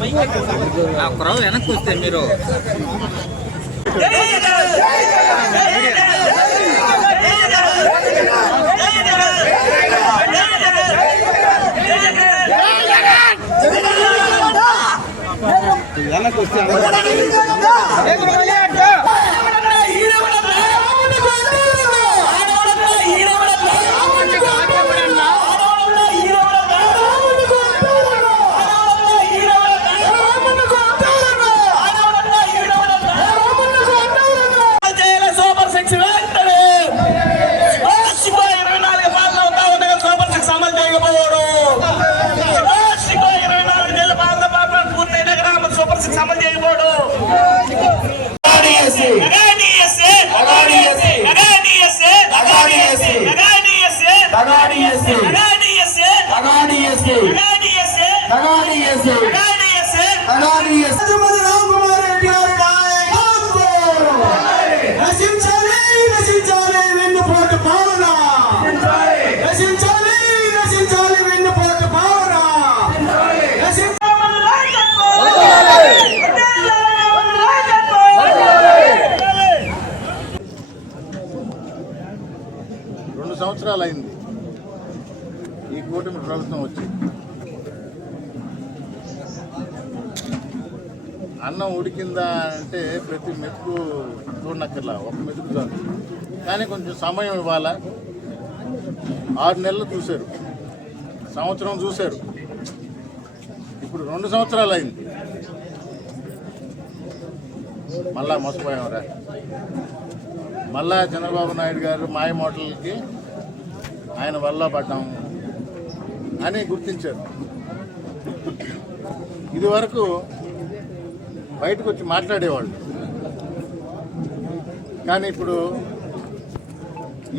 కుర్రాళ్ళు వెనక్కి వస్తే మీరు వెనక్కి వస్తే సంవత్సరాలు అయింది ఈ కూటమి ప్రభుత్వం వచ్చి. అన్నం ఉడికిందా అంటే ప్రతి మెతుకు చూడనక్కర్లా, ఒక మెతుకు చాలు. కానీ కొంచెం సమయం ఇవ్వాలా. 6 నెలలు చూశారు, సంవత్సరం చూశారు, ఇప్పుడు 2 సంవత్సరాలు అయింది. మళ్ళా మోసపోయామరా. మళ్ళా చంద్రబాబు నాయుడు గారు మాయ మోటలకి ఆయన వల్ల పడ్డాము అని గుర్తించారు. ఇది వరకు బయటకు వచ్చి మాట్లాడేవాళ్ళు, కానీ ఇప్పుడు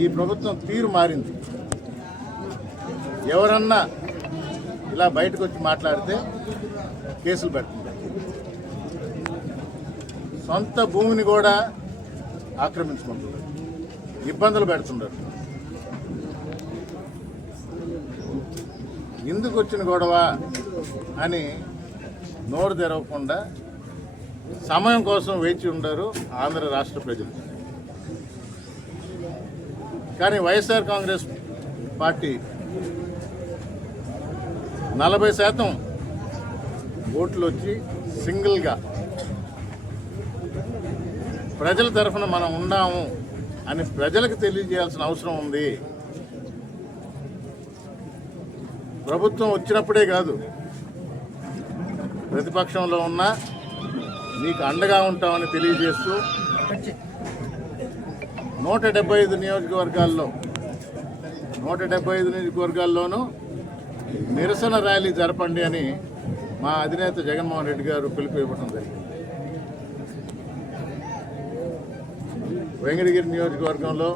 ఈ ప్రభుత్వం తీరు మారింది. ఎవరన్నా ఇలా బయటకు వచ్చి మాట్లాడితే కేసులు పెడుతుంది. సొంత భూమిని కూడా ఆక్రమించుకుంటున్నారు, ఇబ్బందులు పెడుతున్నారు. ఎందుకు వచ్చిన గొడవ అని నోరు తెరవకుండా సమయం కోసం వేచి ఉండరు ఆంధ్ర రాష్ట్ర ప్రజలు. కానీ వైఎస్ఆర్ కాంగ్రెస్ పార్టీ 40% ఓట్లు వచ్చి సింగిల్గా ప్రజల తరఫున మనం ఉన్నాము అని ప్రజలకు తెలియజేయాల్సిన అవసరం ఉంది. ప్రభుత్వం వచ్చినప్పుడే కాదు, ప్రతిపక్షంలో ఉన్నా మీకు అండగా ఉంటామని తెలియజేస్తూ 175 నియోజకవర్గాల్లోనూ నిరసన ర్యాలీ జరపండి అని మా అధినేత జగన్మోహన్ రెడ్డి గారు పిలుపు ఇవ్వడం జరిగింది. వెంకటగిరి నియోజకవర్గంలో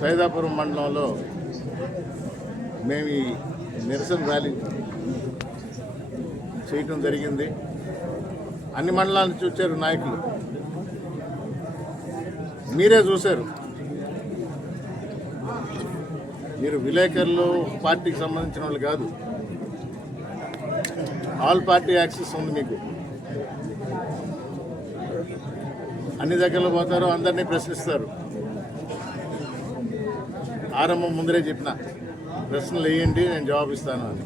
సైదాపురం మండలంలో మేము ఈ నిరసన ర్యాలీ చేయటం జరిగింది. అన్ని మండలాలను చూశారు నాయకులు, మీరే చూశారు. మీరు విలేకరులు పార్టీకి సంబంధించిన వాళ్ళు కాదు, ఆల్ పార్టీ యాక్సెస్ ఉంది మీకు. అన్ని దగ్గరలో పోతారు, అందరినీ ప్రశ్నిస్తారు. ఆరంభం ముందరే చెప్పిన ప్రశ్నలు వేయండి, నేను జవాబు ఇస్తాను అని.